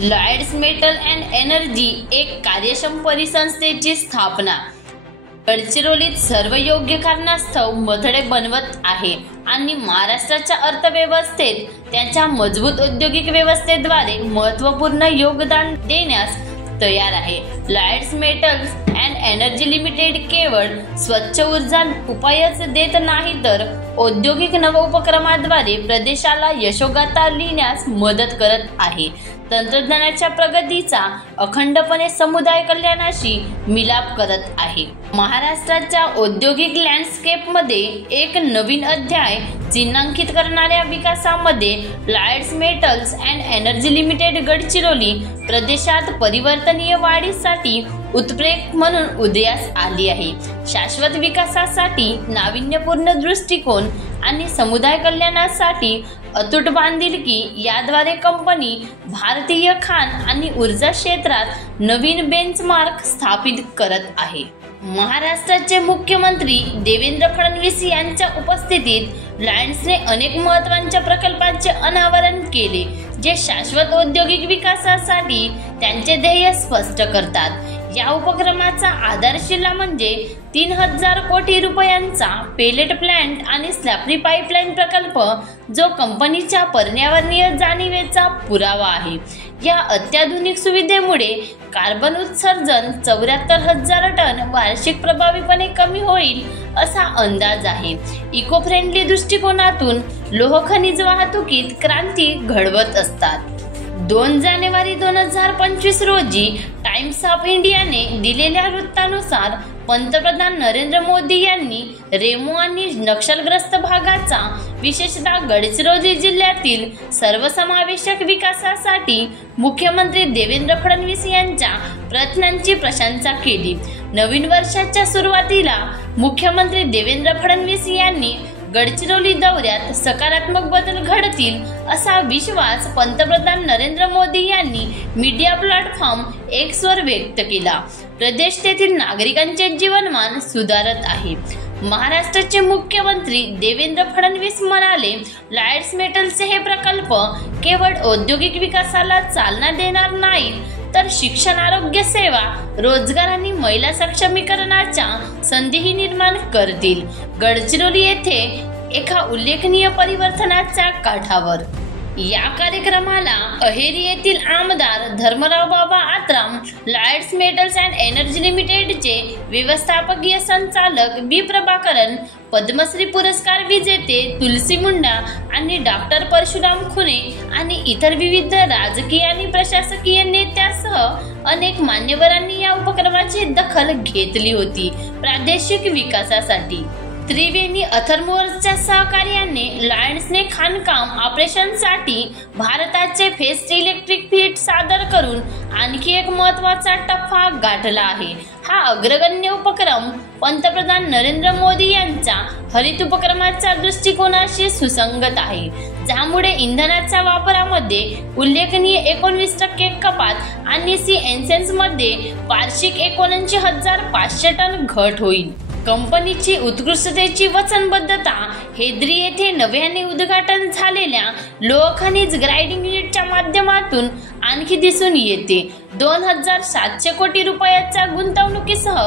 Lloyds metal and energy एक कार्यक्षम परिसंस्थेची स्थापना। गडचिरोलीत सर्व योग्य कारणास्तव मथळे बनवत आहे आणि महाराष्ट्राच्या अर्थव्यवस्थेत त्यांच्या मजबूत औद्योगिक व्यवस्थेद्वारे महत्त्वपूर्ण योगदान देण्यास तयार आहे। Lloyds Metals and Energy Limited केवळ स्वच्छ ऊर्जा उपायच देत नाही तर औद्योगिक नवोपक्रमाद्वारे प्रदेशाला यशोगाथा लिहिण्यास मदत करत आहे। तंत्रज्ञानाच्या प्रगतीचा अखंडपणे समुदाय कल्याणाशी मिलाप करत आहे। महाराष्ट्राच्या औद्योगिक लँडस्केपमध्ये एक नवीन अध्याय चिन्हांकित करणाऱ्या विकासामध्ये Lloyds Metals and Energy Limited Gadchiroli प्रदेशात परिवर्तनीय वाढीसाठी उत्प्रेरक म्हणून उदयास आली आहे। शाश्वत विकासासाठी नाविन्यपूर्ण दृष्टिकोन आणि समुदाय कल्याणासाठी अतूट बांधिलकी याद्वारे कंपनी भारतीय खाण आणि ऊर्जा क्षेत्रात नवीन बेंचमार्क स्थापित करत आहे। महाराष्ट्राचे मुख्यमंत्री देवेंद्र फडणवीस यांच्या उपस्थितीत लॉयड्सने अनेक महत्त्वाच्या प्रकल्पांचे अनावरण केले, जे शाश्वत औद्योगिक विकासासाठी त्यांचे ध्येय स्पष्ट करतात। या उपक्रमाचा आधारशिला म्हणजे 3000 कोटी रुपयांचा पेलेट प्लांट आणि स्लॅपरी पाईपलाईन प्रकल्प, जो कंपनीच्या पर्यावरणीय जाणीवेचा पुरावा आहे। या अत्याधुनिक सुविधेमुळे कार्बन उत्सर्जन 74,000 टन वार्षिक प्रभावीपणे कमी होईल असा अंदाज आहे। इको फ्रेंडली दृष्टिकोनातून लोह खनिज वाहतुकीत क्रांती घडवत असतात। 2 जानेवारी 2025 रोजी टाइम्स ऑफ इंडियाने दिलेल्या वृत्तानुसार पंतप्रधान नरेंद्र मोदी यांनी रेमो आणि नक्षलग्रस्त भागाचा, विशेषतः गडचिरोली जिल्ह्यातील सर्वसमावेशक विकासासाठी मुख्यमंत्री देवेंद्र फडणवीस यांच्या प्रयत्नांची प्रशंसा केली। नवीन वर्षाच्या सुरुवातीला मुख्यमंत्री देवेंद्र फडणवीस यांनी गडचिरोली दौऱ्यात सकारात्मक बदल घडतील असा विश्वास पंतप्रधान नरेंद्र मोदी यांनी मीडिया प्लॅटफॉर्म X वर व्यक्त केला। प्रदेश तेथील नागरिकांचे जीवनमान सुधारत आहे। महाराष्ट्राचे मुख्यमंत्री देवेंद्र फडणवीस म्हणाले, लॉयड्स मेटलचे हे प्रकल्प केवळ औद्योगिक विकासाला चालना देणार नाहीत तर शिक्षण, आरोग्य सेवा, रोजगार आणि महिला सक्षमीकरणाच्या संधीही निर्माण करतील। गडचिरोली येथे एका उल्लेखनीय परिवर्तनाच्या काठावर या कार्यक्रमाला अहेरी येथील आमदार Dharmarao Baba Atram, Lloyds Metals and Energy लिमिटेडचे व्यवस्थापकीय संचालक बी प्रभाकरन, पद्मश्री पुरस्कार विजेते तुलसी मुंडा आणि डॉक्टर परशुराम खुने आणि इतर विविध राजकीय आणि प्रशासकीय नेत्यासह अनेक मान्यवरांनी या उपक्रमाची दखल घेतली होती। प्रादेशिक विकासासाठी त्रिवेणी अथर्मोर्सच्या सहकार्याने लॉयड्सने खाणकाम ऑपरेशनसाठी भारताचे फेस्ट इलेक्ट्रिक फीट सादर करून आणखी एक महत्त्वाचा टप्पा गाठला आहे। हा अग्रगण्य उपक्रम पंतप्रधान नरेंद्र मोदी यांच्या हरित उपक्रमाच्या दृष्टिकोनाशी सुसंगत आहे, ज्यामुळे इंधनाच्या वापरामध्ये उल्लेखनीय 19% कपात आणि CNCs मध्ये वार्षिक 79,500 टन घट होईल। कंपनीची उत्कृष्टतेची वचनबद्धता हेद्री येथे नव्याने उद्घाटन झालेल्या लोह खनिज ग्राइंडिंग युनिटच्या माध्यमातून आणखी दिसून येते। 2,700 कोटी रुपयाच्या गुंतवणुकीसह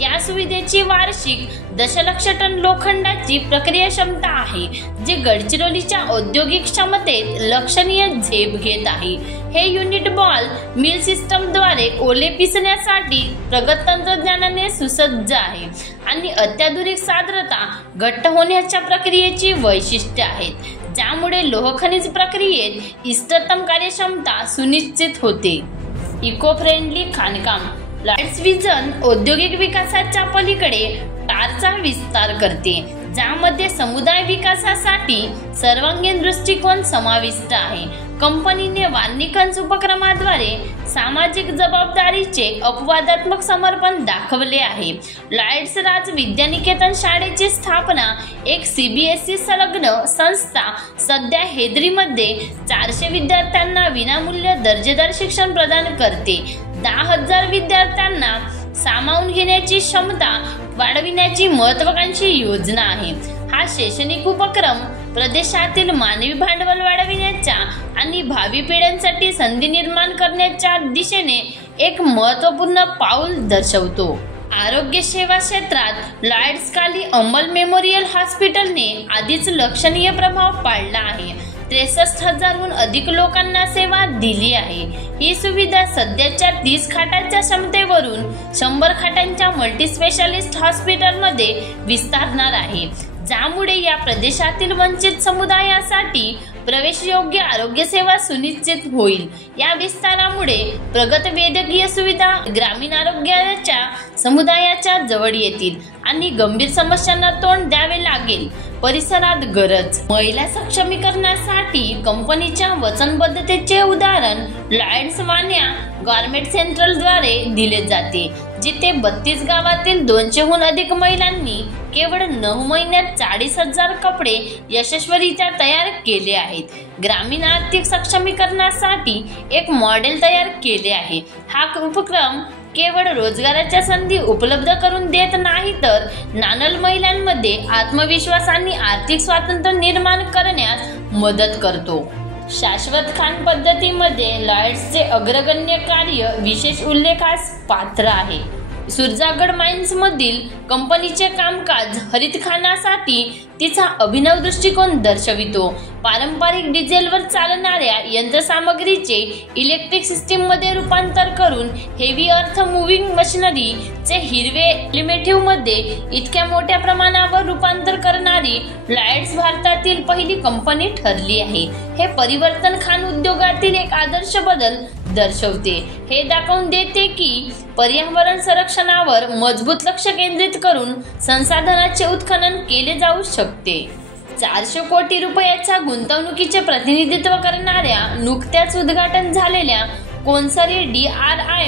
या सुविधेची वार्षिक दशलक्ष टन लोखंडाची प्रक्रिया क्षमता आहे, जे गडचिरोलीच्या औद्योगिक क्षमतेत लक्षणीय झेप घेत आहे। हे युनिट बॉल मिल सिस्टमद्वारे ओले पिसण्यासाठी प्रगत तंत्रज्ञानाने सुसज्ज आहे आणि अत्याधुनिक साद्रता घट्ट होण्याच्या प्रक्रियेची वैशिष्ट्ये आहेत, ज्यामुळे लोह खनिज प्रक्रियेत इष्टतम कार्यक्षमता सुनिश्चित होते। इको फ्रेंडली खाणकाम लॉयड्स विजन औद्योगिक विकासाच्या पलीकडे टारचा विस्तार करते, ज्यामध्ये समुदाय विकासासाठी सर्वांगीण दृष्टिकोन समाविष्ट आहे। कंपनीने वार्निकन्स उपक्रमाद्वारे सामाजिक जबाबदारीचे अपवादात्मक समर्पण दाखवले आहे। लॉयड्स राज विद्यानिकेतन शाळेची स्थापना, एक CBSE संलग्न संस्था, सध्या हेद्रीमध्ये 400 विद्यार्थ्यांना विनामूल्य दर्जेदार शिक्षण प्रदान करते। 10,000 विद्यार्थ्यांना सामावून घेण्याची क्षमता वाढविण्याची महत्त्वाकांक्षी योजना आहे। हा शैक्षणिक उपक्रम प्रदेशातील मानवी भांडवल वाढविण्याच्या आणि भावी पिढ्यांसाठी संधी निर्माण करण्याच्या दिशेने एक महत्त्वपूर्ण पाऊल दर्शवतो. आरोग्य सेवा क्षेत्रात लॉयड्स काली अंमल मेमोरियल हॉस्पिटलने आधीच लक्षणीय प्रभाव पाडला आहे. 63,000हून अधिक लोकांना सेवा दिली आहे. ही सुविधा सध्याच्या 30 खाटांच्या क्षमतेवरून 100 खाटांच्या मल्टीस्पेशालिस्ट हॉस्पिटलमध्ये विस्तारणार आहे, ज्यामुळे या प्रदेशातील वंचित समुदायासाठी प्रवेशयोग्य आरोग्य सेवा सुनिश्चित होईल. या विस्तारामुळे प्रगत वैद्यकीय सुविधा ग्रामीण आरोग्याच्या समुदायाच्या जवळ येतील आणि गंभीर समस्यांना तोंड द्यावे लागेल. परिसरात गरज. महिला सक्षमीकरणासाठी कंपनीच्या वचनबद्धतेचे उदाहरण लॉयड्स वान्या गव्हर्नमेंट सेंट्रलद्वारे दिले जाते, जिथे 32 गावातील 200हून अधिक महिलांनी केवळ 9 महिन्यात 40,000 कपडे यशस्वीरित्या तयार केले आहेत. ग्रामीण आर्थिक सक्षमीकरणासाठी एक मॉडेल तयार केले आहे. हा उपक्रम केवळ रोजगाराच्या संधी उपलब्ध करून देत नाही, तर नानल महिलांमध्ये आत्मविश्वास आणि आर्थिक स्वातंत्र्य निर्माण करण्यास मदत करतो. शाश्वत खान पद्धतीमध्ये लॉयड्सचे अग्रगण्य कार्य विशेष उल्लेखास पात्र आहे. सुरजागड माइन्स मधील कंपनीचे कामकाज हरित खानासाठी तिचा अभिनव दृष्टिकोन दर्शवितो. पारंपरिक डिझेलवर चालणाऱ्या यंत्रसामग्रीचे इलेक्ट्रिक सिस्टीम मध्ये रूपांतर करून हेवी अर्थ मूव्हिंग मशिनरीचे हिरवे ऑटोमोटिव्ह मध्ये इतक्या मोठ्या प्रमाणावर रूपांतर करणारी लॉयड्स भारतातील पहिली कंपनी ठरली आहे. हे परिवर्तन खाण उद्योगातील एक आदर्श बदल दर्शवते. हे दाखवून देते की पर्यावरण संरक्षणावर मजबूत लक्ष केंद्रित करून संसाधनाचे उत्खनन केले जाऊ शकते. 400 कोटी रुपयाच्या गुंतवणुकीचे प्रतिनिधित्व करणाऱ्या नुकत्याच उद्घाटन झालेल्या कोनसरी DRI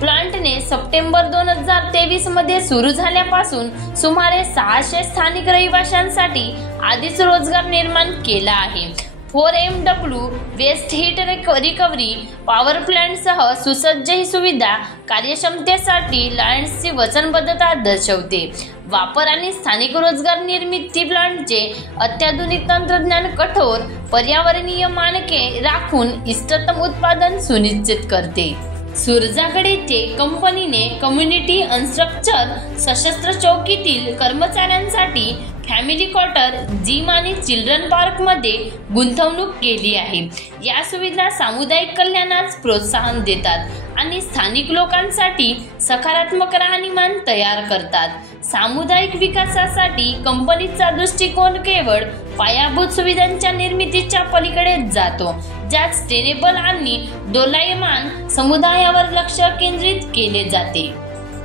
प्लांटने सप्टेंबर 2023 मध्ये सुरू झाल्यापासून सुमारे 600 स्थानिक रहिवाशांसाठी आधीच रोजगार निर्माण केला आहे. 4MW waste heat recovery power प्लांटसह सुसज्ज ही सुविधा कार्यक्षमतेसाठी लॉयड्सची वचनबद्धता दर्शवते. वापर आणि स्थानिक रोजगार निर्मिती प्लांटचे अत्याधुनिक तंत्रज्ञान कठोर पर्यावरणीय मानके राखून इष्टतम उत्पादन सुनिश्चित करते. सुरजागड येथे कंपनीने कम्युनिटी अनस्ट्रक्चर सशस्त्र चौकीतील कर्मचाऱ्यांसाठी फॅमिली क्वार्टर, जिम आणि चिल्ड्रन पार्क मध्ये गुंतवणूक केली आहे. या सुविधा सामुदायिक कल्याणास प्रोत्साहन देतात आणि स्थानिक लोकांसाठी सकारात्मक राहणीमान तयार करतात. सामुदायिक विकासासाठी कंपनीचा दृष्टिकोन केवळ पायाभूत सुविधांच्या निर्मितीच्या पलीकडे जातो, ज्यात सस्टेनेबल आणि दोलायमान समुदायावर लक्ष केंद्रित केले जाते.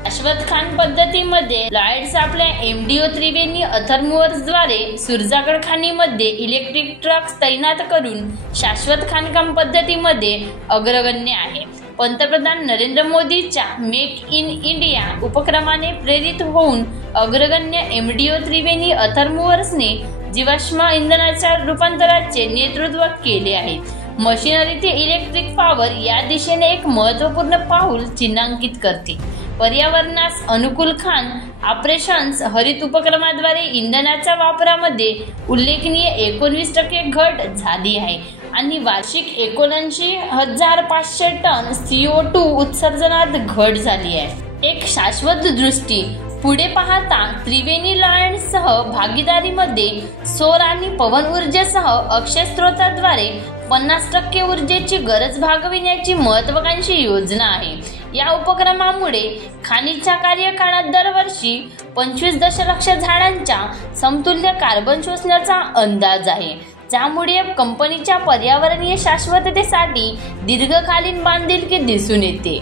शाश्वत खान पद्धतीमध्ये लॉयड्स आपल्या MDO त्रिवेणी अथर्मूव्हर्सद्वारे सुरजागड खाणीमध्ये इलेक्ट्रिक ट्रक्स तैनात करून शाश्वत खाणकाम पद्धतीमध्ये अग्रगण्य आहे. पंतप्रधान नरेंद्र मोदींच्या मेक इन इंडिया उपक्रमाने प्रेरित होऊन अग्रगण्य MDO त्रिवेणी अथर्मूव्हर्सने जीवाश्म इंधनाच्या रूपांतराचे नेतृत्व केले आहे. मशिनरी ते इलेक्ट्रिक पॉवर या दिशेने एक महत्त्वपूर्ण पाऊल चिन्हांकित करते. पर्यावरणास अनुकूल खाण ऑपरेशन्स हरित उपक्रमाद्वारे इंधनाच्या वापरामध्ये उल्लेखनीय 19% घट झाली आहे आणि वार्षिक 79,500 टन CO2 उत्सर्जनात घट झाली आहे. एक शाश्वत दृष्टी. पुढे पाहता त्रिवेणी लॉयड्ससह भागीदारीमध्ये सौर आणि पवन ऊर्जेसह अक्षय स्रोताद्वारे 50% ऊर्जेची गरज भागविण्याची महत्त्वाकांक्षी योजना आहे. या उपक्रमामुळे खाणीच्या कार्यकाळात दरवर्षी 25 दशलक्ष झाडांच्या समतुल्य कार्बन शोषण्याचा अंदाज आहे, ज्यामुळे कंपनीच्या पर्यावरणीय शाश्वततेसाठी दीर्घकालीन बांधिलकी दिसून येते.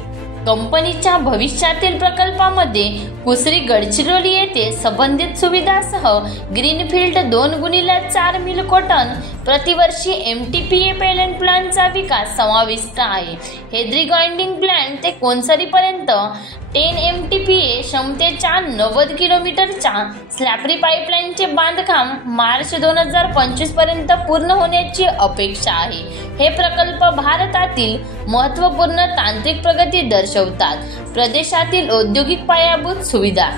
कंपनीच्या भविष्यातील प्रकल्पामध्ये कुसरी गडचिरोली येथे संबंधित सुविधासह ग्रीनफील्ड 2x4 मिल्क टन प्रतिवर्षी MTPA पेलेंट प्लांटचा विकास समाविष्ट आहे. हेद्री ग्राइंडिंग प्लांट ते कोनसरीपर्यंत 10 MTPA क्षमतेच्या 90 किलोमीटरच्या स्लॅपरी पाईपलाईनचे बांधकाम मार्च 2025 पर्यंत पूर्ण होण्याची अपेक्षा आहे. हे प्रकल्प भारतातील महत्त्वपूर्ण तांत्रिक प्रगती दर्शवतात. प्रदेशातील औद्योगिक पायाभूत सुविधा.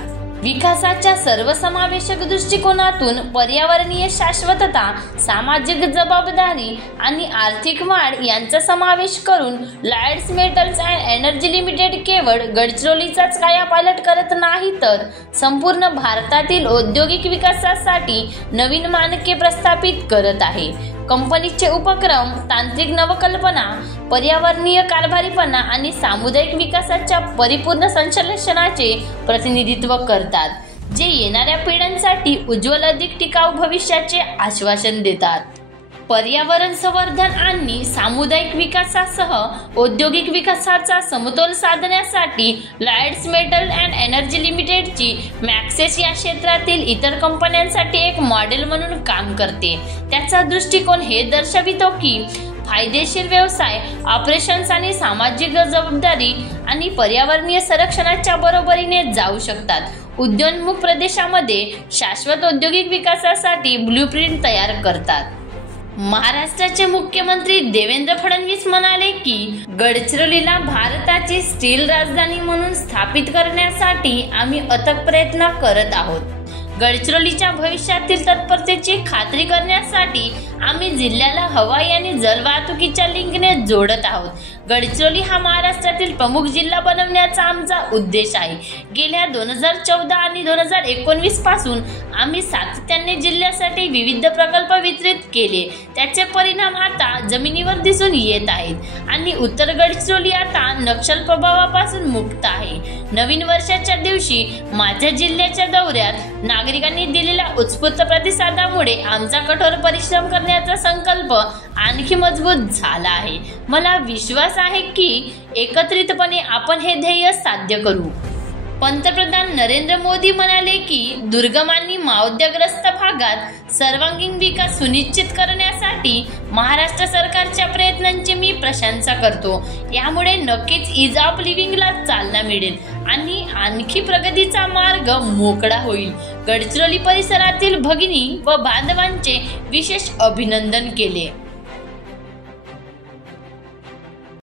विकासाच्या सर्वसमावेशक दृष्टिकोनातून पर्यावरणीय शाश्वतता, सामाजिक जबाबदारी आणि आर्थिक वाढ यांचा समावेश करून Lloyds Metals and Energy Limited केवळ गडचिरोलीचाच कायापालट करत नाही, तर संपूर्ण भारतातील औद्योगिक विकासासाठी नवीन मानके प्रस्थापित करत आहे. कंपनीचे उपक्रम तांत्रिक नवकल्पना, पर्यावरणीय कारभारीपणा आणि सामुदायिक विकासाच्या परिपूर्ण संश्लेषणाचे प्रतिनिधित्व करतात, जे येणाऱ्या पिढ्यांसाठी उज्ज्वल अधिक टिकाऊ भविष्याचे आश्वासन देतात. पर्यावरण संवर्धन आणि सामुदायिक विकासासह औद्योगिक विकासाचा समतोल साधण्यासाठी लॉयड्स मेटल अँड एनर्जी लिमिटेडची मॅक्सेस या क्षेत्रातील इतर कंपन्यांसाठी एक मॉडेल म्हणून काम करते. त्याचा दृष्टिकोन हे दर्शवितो की फायदेशीर व्यवसाय ऑपरेशन्स आणि सामाजिक जबाबदारी आणि पर्यावरणीय संरक्षणाच्या बरोबरीने जाऊ शकतात. उद्योन्मुख प्रदेशामध्ये शाश्वत औद्योगिक विकासासाठी ब्लूप्रिंट तयार करतात. महाराष्ट्राचे मुख्यमंत्री देवेंद्र फडणवीस म्हणाले की गडचिरोलीला भारताची स्टील राजधानी म्हणून स्थापित करण्यासाठी आम्ही अथक प्रयत्न करत आहोत. गडचिरोलीच्या भविष्यातील तत्परतेची खात्री करण्यासाठी आम्ही जिल्ह्याला हवाई आणि जलवाहतुकीच्या लिंकने जोडत आहोत. गडचिरोली हा महाराष्ट्रातील प्रमुख जिल्हा बनवण्याचा आमचा उद्देश आहे. गेल्या 2014 आणि 2019 पासून आम्ही सातत्याने जिल्ह्यासाठी विविध प्रकल्प वितरित केले. त्याचे परिणाम आता जमिनीवर दिसून येत आहेत आणि उत्तर गडचिरोली आता नक्षल प्रभावापासून मुक्त आहे. नवीन वर्षाच्या दिवशी माझ्या जिल्ह्याच्या दौऱ्यात नागरिकांनी दिलेल्या उत्स्फूर्त प्रतिसादामुळे आमचा कठोर परिश्रम करण्याचा संकल्प आणखी मजबूत झाला आहे. मला विश्वास आहे की एकत्रितपणे आपण हे ध्येय साध्य करू. पंतप्रधान नरेंद्र मोदी म्हणाले की दुर्गम आणि माओवाद्यग्रस्त भागात सर्वांगीण विकास सुनिश्चित करण्यासाठी महाराष्ट्र सरकारच्या प्रयत्नांची मी प्रशंसा करतो. यामुळे नक्कीच ईज ऑफ लिव्हिंगला चालना मिळेल आणि आणखी प्रगतीचा मार्ग मोकळा होईल. गडचिरोली परिसरातील भगिनी व बांधवांचे विशेष अभिनंदन केले.